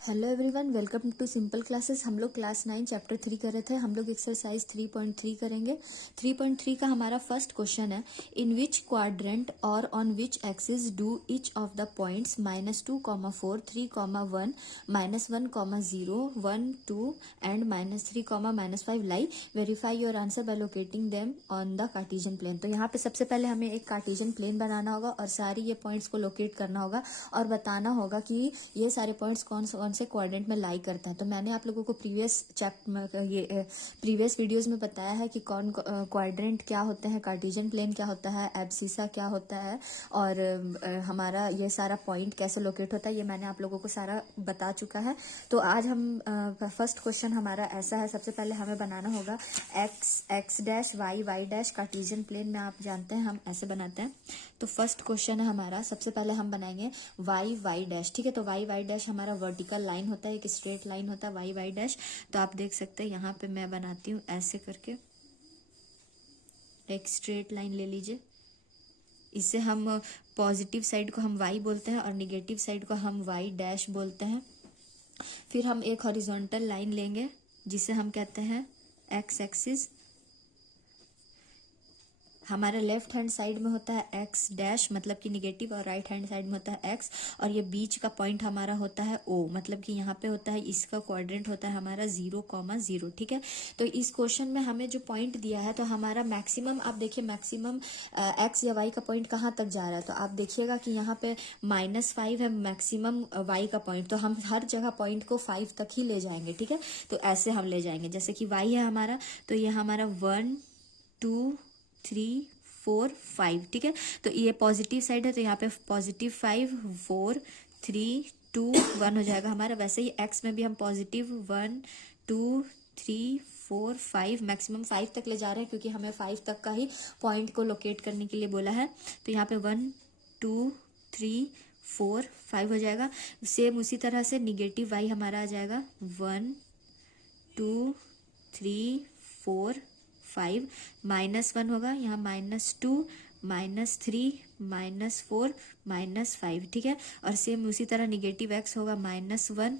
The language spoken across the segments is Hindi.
Hello everyone, welcome to simple classes. हम लोग क्लास 9 चैप्टर 3 कर रहे थे। हम लोग एक्सरसाइज 3.3 करेंगे। 3.3 का हमारा फर्स्ट क्वेश्चन है, इन विच क्वाड्रेंट और on which axis do each of the points -2, 4, 3, 1, -1, 0, 1, 2 and -3, -5 lie. Verify your answer by locating them on the Cartesian plane. तो यहाँ पे सबसे पहले हमें एक कार्टेशियन प्लेन बनाना होगा और सारी ये पॉइंट्स को लोकेट करना होगा और बताना होगा कि ये सारे पॉइंट्स कौन से क्वाड्रेंट में लाई करता है। तो मैंने आप लोगों को प्रीवियस वीडियोस में बताया है कि कौन क्वाड्रेंट क्या होते हैं, कार्टेशियन प्लेन क्या होता है, एब्सिसा क्या होता है और हमारा ये सारा पॉइंट कैसे लोकेट होता है, ये मैंने आप लोगों को सारा बता चुका है। तो आज हम फर्स्ट क्वेश्चन हमारा ऐसा है, सबसे पहले हमें बनाना होगा X dash Y dash. Cartesian plane में आप जानते हैं हम ऐसे बनाते हैं। तो फर्स्ट क्वेश्चन है हमारा, सबसे पहले हम बनाएंगे वाई डैश। ठीक है, तो वाई डैश हमारा वर्टिकल लाइन होता है, एक स्ट्रेट लाइन होता है वाई डैश। तो आप देख सकते हैं यहाँ पे मैं बनाती हूँ ऐसे करके, एक स्ट्रेट लाइन ले लीजिए। इससे हम पॉजिटिव साइड को हम वाई बोलते हैं और निगेटिव साइड को हम वाई डैश बोलते हैं। फिर हम एक हॉरिजॉन्टल लाइन लेंगे जिसे हम कहते हैं एक्स एक्सिस। हमारा लेफ्ट हैंड साइड में होता है एक्स डैश मतलब कि निगेटिव, और राइट हैंड साइड में होता है एक्स, और ये बीच का पॉइंट हमारा होता है ओ, मतलब कि यहाँ पे होता है, इसका क्वाड्रेंट होता है हमारा 0, 0। ठीक है, तो इस क्वेश्चन में हमें जो पॉइंट दिया है, तो हमारा मैक्सिमम, आप देखिए मैक्सिमम एक्स या वाई का पॉइंट कहाँ तक जा रहा है। तो आप देखिएगा कि यहाँ पे -5 है मैक्सिमम वाई का पॉइंट, तो हम हर जगह पॉइंट को 5 तक ही ले जाएंगे। ठीक है, तो ऐसे हम ले जाएंगे, जैसे कि वाई है हमारा, तो ये हमारा 1, 2, 3, 4, 5। ठीक है, तो ये पॉजिटिव साइड है, तो यहाँ पे +5, 4, 3, 2, 1 हो जाएगा हमारा। वैसे ही एक्स में भी हम +1, 2, 3, 4, 5 मैक्सिमम 5 तक ले जा रहे हैं, क्योंकि हमें 5 तक का ही पॉइंट को लोकेट करने के लिए बोला है। तो यहाँ पे 1, 2, 3, 4, 5 हो जाएगा। सेम उसी तरह से निगेटिव वाई हमारा आ जाएगा 1, 2, 3, 4, 5, -1 होगा यहाँ, -2, -3, -4, -5। ठीक है, और सेम उसी तरह निगेटिव एक्स होगा -1,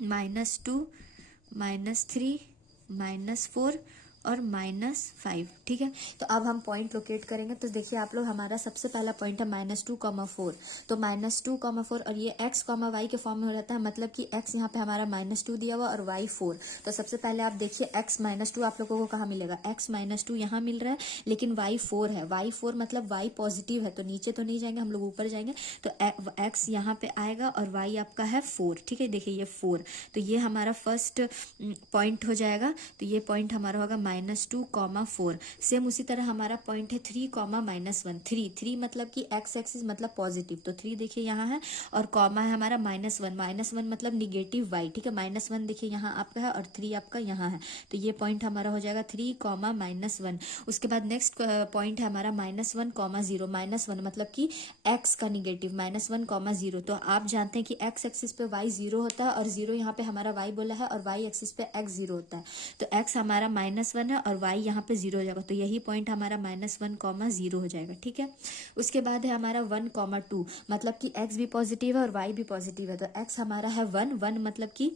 -2, -3, -4 और -5। ठीक है, तो अब हम पॉइंट लोकेट करेंगे। तो देखिए आप लोग, हमारा सबसे पहला पॉइंट है -2, 4। तो -2, 4 और ये x, y के फॉर्म में रहता है, मतलब कि x यहाँ पे हमारा -2 दिया हुआ और y 4। तो सबसे पहले आप देखिए x -2 आप लोगों को कहाँ मिलेगा, x -2 यहाँ मिल रहा है, लेकिन y 4 है। y 4 मतलब y पॉजिटिव है, तो नीचे तो नहीं जाएंगे हम लोग, ऊपर जाएंगे। तो x यहाँ पे आएगा और y आपका है 4। ठीक है, देखिए ये 4, तो ये हमारा फर्स्ट पॉइंट हो जाएगा। तो ये पॉइंट हमारा होगा -2, 4। सेम उसी तरह हमारा पॉइंट है 3, -1। 3 मतलब कि एक्स एक्सिस मतलब पॉजिटिव, तो 3 देखिए यहाँ है, और कॉमा है हमारा -1 मतलब निगेटिव वाई। ठीक है, -1 देखिए यहाँ आपका है और 3 आपका यहाँ है, तो ये पॉइंट हमारा हो जाएगा 3, -1। उसके बाद नेक्स्ट पॉइंट है हमारा -1, 0। -1 मतलब कि एक्स का निगेटिव, -1, 0। तो आप जानते हैं कि एक्स एक्सिस पे वाई 0 होता है, और 0 यहाँ पे हमारा वाई बोला है, और वाई एक्सिस पे एक्स 0 होता है। तो एक्स हमारा -1 है और वाई यहाँ पे 0 हो जाएगा, तो यही पॉइंट हमारा -1, 0 हो जाएगा। ठीक है, उसके बाद है हमारा 1, 2 मतलब कि एक्स भी पॉजिटिव है और वाई भी पॉजिटिव है। तो एक्स हमारा है 1 मतलब कि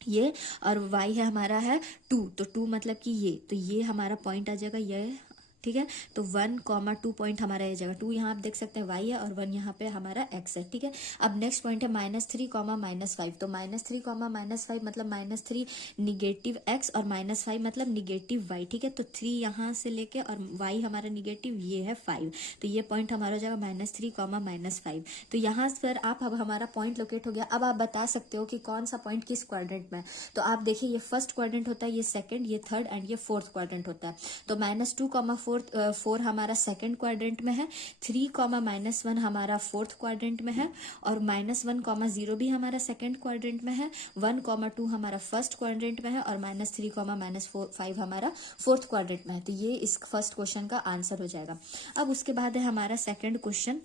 ये, और वाई है हमारा है 2, तो 2 मतलब कि ये, तो ये हमारा पॉइंट आ जाएगा ये। ठीक है, तो 1, 2 पॉइंट हमारा ये जाएगा। 2 यहाँ आप देख सकते हैं वाई है, और 1 यहाँ पे हमारा एक्स है। ठीक है, अब नेक्स्ट पॉइंट है -3, -5। तो -3, -5 मतलब -3 निगेटिव एक्स और -5 मतलब निगेटिव वाई। ठीक है, तो 3 यहाँ से लेके और वाई हमारा निगेटिव ये है 5, तो ये पॉइंट हमारा हो जाएगा -3, -5। तो यहाँ पर आप, अब हमारा पॉइंट लोकेट हो गया। अब आप बता सकते हो कि कौन सा पॉइंट किस क्वाड्रेंट में है। तो आप देखिए, ये फर्स्ट क्वाड्रेंट होता है, ये सेकंड, ये थर्ड एंड ये फोर्थ क्वाड्रेंट होता है। तो -2, 4 हमारा सेकंड क्वाड्रेंट में है, 3, -1 हमारा फोर्थ क्वाड्रेंट में है, और -1, 0 भी हमारा सेकंड क्वाड्रेंट में है, 1, 2 हमारा फर्स्ट क्वाड्रेंट में है, और -3, -5 हमारा फोर्थ क्वाड्रेंट में है। तो ये इस फर्स्ट क्वेश्चन का आंसर हो जाएगा। अब उसके बाद है हमारा सेकंड क्वेश्चन।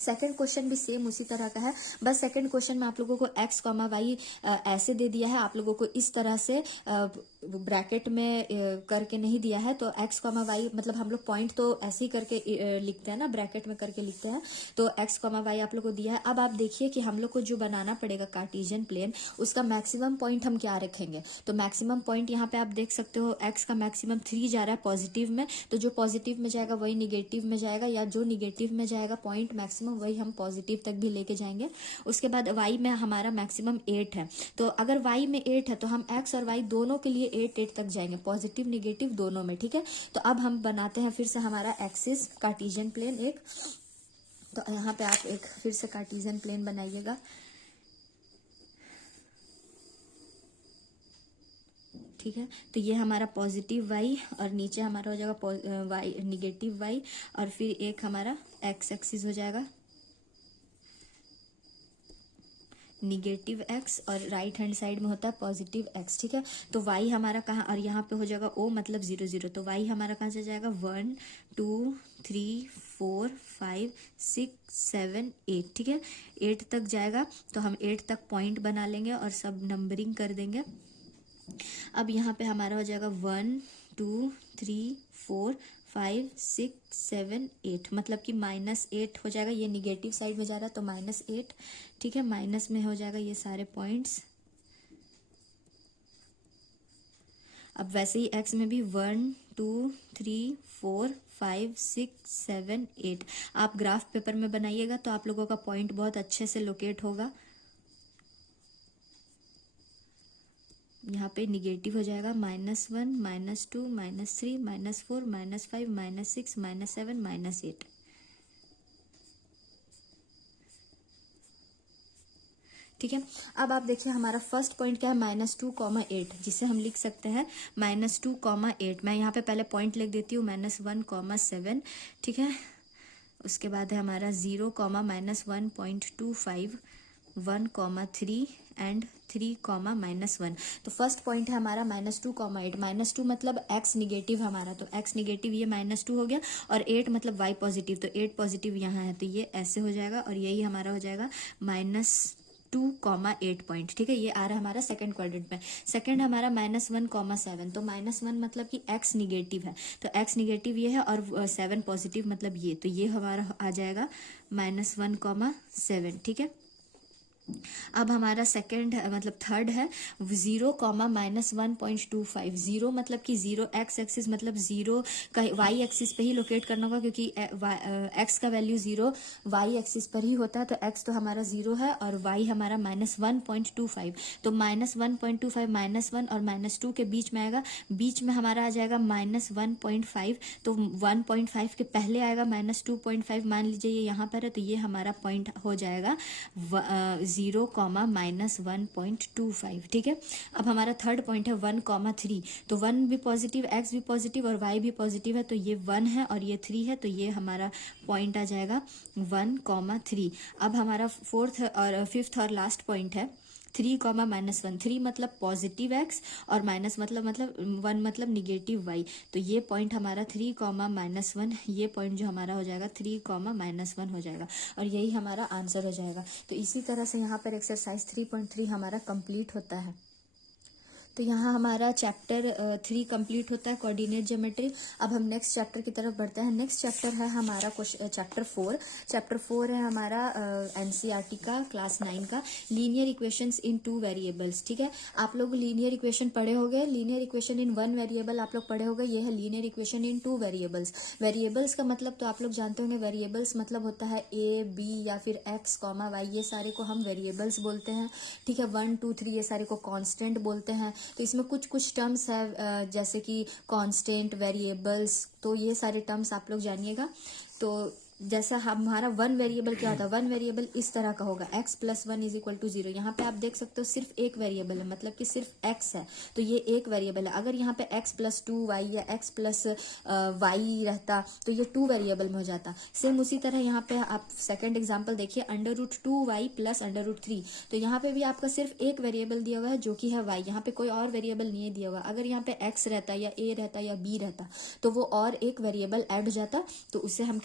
सेकंड क्वेश्चन भी सेम उसी तरह का है, बस सेकंड क्वेश्चन में आप लोगों को x, y ऐसे दे दिया है, आप लोगों को इस तरह से ब्रैकेट में करके नहीं दिया है, तो x कॉमा वाई मतलब हम लोग पॉइंट तो ऐसे ही करके लिखते हैं ना, ब्रैकेट में करके लिखते हैं, तो x कॉमा वाई आप लोग को दिया है। अब आप देखिए कि हम लोग को जो बनाना पड़ेगा कार्टेशियन प्लेन, उसका मैक्सिमम पॉइंट हम क्या रखेंगे। तो मैक्सिमम पॉइंट यहाँ पे आप देख सकते हो x का मैक्सिमम 3 जा रहा है पॉजिटिव में, तो जो पॉजिटिव में जाएगा वही निगेटिव में जाएगा, या जो निगेटिव में जाएगा पॉइंट मैक्सिमम वही हम पॉजिटिव तक भी लेके जाएंगे। उसके बाद y में हमारा मैक्सिमम 8 है, तो अगर y में 8 है तो हम x और y दोनों के लिए 8 तक जाएंगे, पॉजिटिव निगेटिव दोनों में, ठीक है। तो अब हम बनाते हैं फिर से हमारा एक्सिस कार्टेशियन प्लेन एक, तो यहाँ पे आप एक फिर से कार्टेशियन प्लेन बनाइएगा, ठीक है। तो ये हमारा पॉजिटिव y और नीचे हमारा हो जाएगा y निगेटिव y, और फिर एक हमारा x एक्सिस हो जाएगा निगेटिव x, और राइट हैंड साइड में होता है पॉजिटिव x, ठीक है। तो y हमारा कहाँ, और यहाँ पे हो जाएगा o मतलब 0 0, तो y हमारा कहाँ से जाएगा 1 2 3 4 5 6 7 8, ठीक है, 8 तक जाएगा। तो हम 8 तक पॉइंट बना लेंगे और सब नंबरिंग कर देंगे। अब यहाँ पे हमारा हो जाएगा 1 2 3 4 5 6 7 8, मतलब कि -8 हो जाएगा, ये निगेटिव साइड में जा रहा है तो -8, ठीक है। माइनस में हो जाएगा ये सारे पॉइंट्स। अब वैसे ही x में भी 1 2 3 4 5 6 7 8, आप ग्राफ पेपर में बनाइएगा तो आप लोगों का पॉइंट बहुत अच्छे से लोकेट होगा। यहाँ पे निगेटिव हो जाएगा -1 -2 -3 -4 -5 -6 -7 -8, ठीक है। अब आप देखिए हमारा फर्स्ट पॉइंट क्या है, -2,8, जिसे हम लिख सकते हैं -2,8। मैं यहाँ पे पहले पॉइंट लिख देती हूँ -1,7, ठीक है। उसके बाद है हमारा 0, -1.25 1,3 एंड 3, -1। तो फर्स्ट पॉइंट है हमारा -2,8, -2 मतलब x निगेटिव हमारा, तो x निगेटिव ये -2 हो गया, और 8 मतलब y पॉजिटिव, तो 8 पॉजिटिव यहाँ है, तो ये ऐसे हो जाएगा, और यही हमारा हो जाएगा -2,8 पॉइंट, ठीक है। ये आ रहा है हमारा सेकंड क्वाड्रेंट में। सेकंड हमारा -1,7, तो -1 मतलब कि x निगेटिव है, तो x निगेटिव ये है, और 7 पॉजिटिव मतलब ये, तो ये हमारा आ जाएगा -1,7, ठीक है। अब हमारा सेकंड मतलब थर्ड है 0, -1.25, 0 मतलब कि 0 x एक्सिस मतलब 0 का y एक्सिस पे ही लोकेट करना होगा, क्योंकि x का वैल्यू 0 y एक्सिस पर ही होता है, तो x तो हमारा 0 है और y हमारा -1.25, तो -1.25 -1 और -2 के बीच में आएगा, बीच में हमारा आ जाएगा -1.5, तो 1.5 के पहले आएगा -2.5, मान लीजिए ये यहाँ पर है, तो ये हमारा पॉइंट हो जाएगा 0, -1.25, ठीक है। अब हमारा थर्ड पॉइंट है 1,3, तो 1 भी पॉजिटिव, x भी पॉजिटिव और y भी पॉजिटिव है, तो ये 1 है और ये 3 है, तो ये हमारा पॉइंट आ जाएगा 1,3। अब हमारा फोर्थ और फिफ्थ और लास्ट पॉइंट है 3, -1, 3 मतलब पॉजिटिव x और माइनस मतलब 1 मतलब निगेटिव y, तो ये पॉइंट हमारा 3, -1, ये पॉइंट जो हमारा हो जाएगा 3, -1 हो जाएगा, और यही हमारा आंसर हो जाएगा। तो इसी तरह से यहाँ पर एक्सरसाइज 3.3 हमारा कंप्लीट होता है। तो यहाँ हमारा चैप्टर 3 कंप्लीट होता है, कोऑर्डिनेट ज्योमेट्री। अब हम नेक्स्ट चैप्टर की तरफ बढ़ते हैं। नेक्स्ट चैप्टर है हमारा चैप्टर 4। चैप्टर 4 है हमारा एनसीईआरटी का क्लास 9 का लीनियर इक्वेशंस इन 2 वेरिएबल्स, ठीक है। आप लोग लीनियर इक्वेशन पढ़े होंगे, लीनियर इक्वेशन इन 1 वेरिएबल आप लोग पढ़े होंगे, ये है linear equation in 2 variables. Variables का मतलब तो आप लोग जानते होंगे, वेरिएबल्स मतलब होता है a b या फिर x, y, ये सारे को हम वेरिएबल्स बोलते हैं, ठीक है। 1 2 3 ये सारे को कांस्टेंट बोलते हैं। तो इसमें कुछ कुछ टर्म्स है जैसे कि कांस्टेंट, वेरिएबल्स, तो ये सारे टर्म्स आप लोग जानिएगा। तो जैसा हमारा 1 वेरिएबल क्या होता है, 1 वेरिएबल इस तरह का होगा x + 1 = 0। यहाँ पे आप देख सकते हो सिर्फ एक वेरिएबल है, मतलब कि सिर्फ x है, तो ये एक वेरिएबल है। अगर यहाँ पे x + 2y या x + y रहता तो ये 2 वेरिएबल में हो जाता। सेम उसी तरह यहाँ पे आप सेकंड एग्जांपल देखिए, √2y + √3, तो यहाँ पे भी आपका सिर्फ एक वेरिएबल दिया हुआ है जो कि है y, यहाँ पे कोई और वेरिएबल नहीं दिया हुआ। अगर यहाँ पे x रहता या a रहता या b रहता तो वो और एक वेरिएबल ऐड हो जाता, तो उसे हम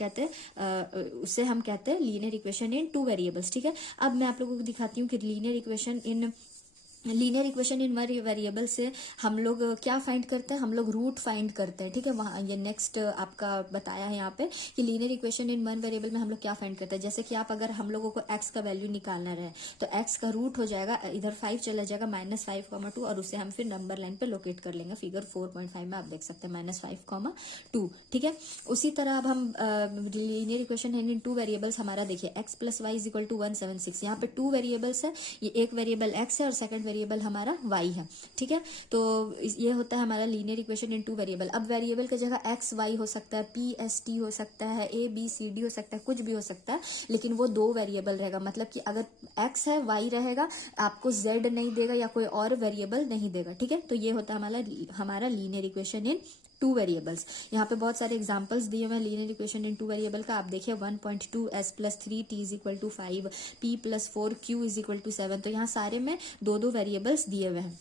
कहते हैं लीनियर इक्वेशन इन 2 वेरिएबल्स, ठीक है। अब मैं आप लोगों को दिखाती हूँ कि linear equation in linear equation in variable से हम लोग क्या फाइंड करते हैं, हम लोग रूट फाइंड करते हैं, ठीक है। वहाँ ये नेक्स्ट आपका बताया है यहाँ पे कि linear equation in one variable में हम लोग क्या फाइंड करते हैं। जैसे कि आप अगर हम लोगों को x का वैल्यू निकालना रहे तो x का रूट हो जाएगा, इधर 5 चला जाएगा -5, 2 और उसे हम फिर नंबर लाइन पे लोकेट कर लेंगे। फिगर 4.5 में आप देख सकते हैं -5, 2, ठीक है। उसी तरह अब हम लीनियर इक्वेशन है इन टू वेरिएबल्स हमारा देखिए x + y = 176। यहाँ पे टू वेरिएबल्स है, ये एक वेरिएबल x है और सेकंड वेरिएबल हमारा y है, ठीक है। तो ये होता है हमारा linear equation in two variable. अब वेरिएबल की जगह x y हो सकता है, p s t हो सकता है, a b c d हो सकता है, कुछ भी हो सकता है, लेकिन वो दो वेरिएबल रहेगा। मतलब कि अगर x है y रहेगा, आपको z नहीं देगा या कोई और वेरिएबल नहीं देगा, ठीक है। तो ये होता है हमारा linear equation in two variables. यहाँ पे बहुत सारे एग्जांपल्स दिए हुए हैं linear equation in two variable का। आप देखिए 1.2 s + 3 t = 5, p + 4 q = 7। तो यहाँ सारे में दो दो वेरिएबल्स दिए हुए हैं।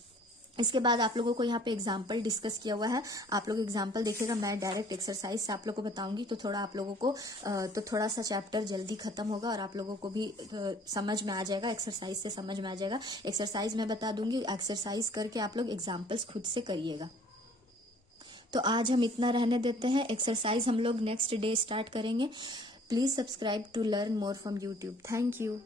इसके बाद आप लोगों को यहाँ पे एग्जाम्पल डिस्कस किया हुआ है, आप लोग एग्जाम्पल देखिएगा। मैं डायरेक्ट एक्सरसाइज से आप लोगों को बताऊंगी, तो थोड़ा आप लोगों को तो थोड़ा सा चैप्टर जल्दी खत्म होगा और आप लोगों को भी समझ में आ जाएगा, एक्सरसाइज से समझ में आ जाएगा। एक्सरसाइज मैं बता दूंगी, एक्सरसाइज करके आप लोग एग्जाम्पल्स खुद से करिएगा। तो आज हम इतना रहने देते हैं, एक्सरसाइज हम लोग नेक्स्ट डे स्टार्ट करेंगे। Please subscribe to learn more from YouTube. Thank you.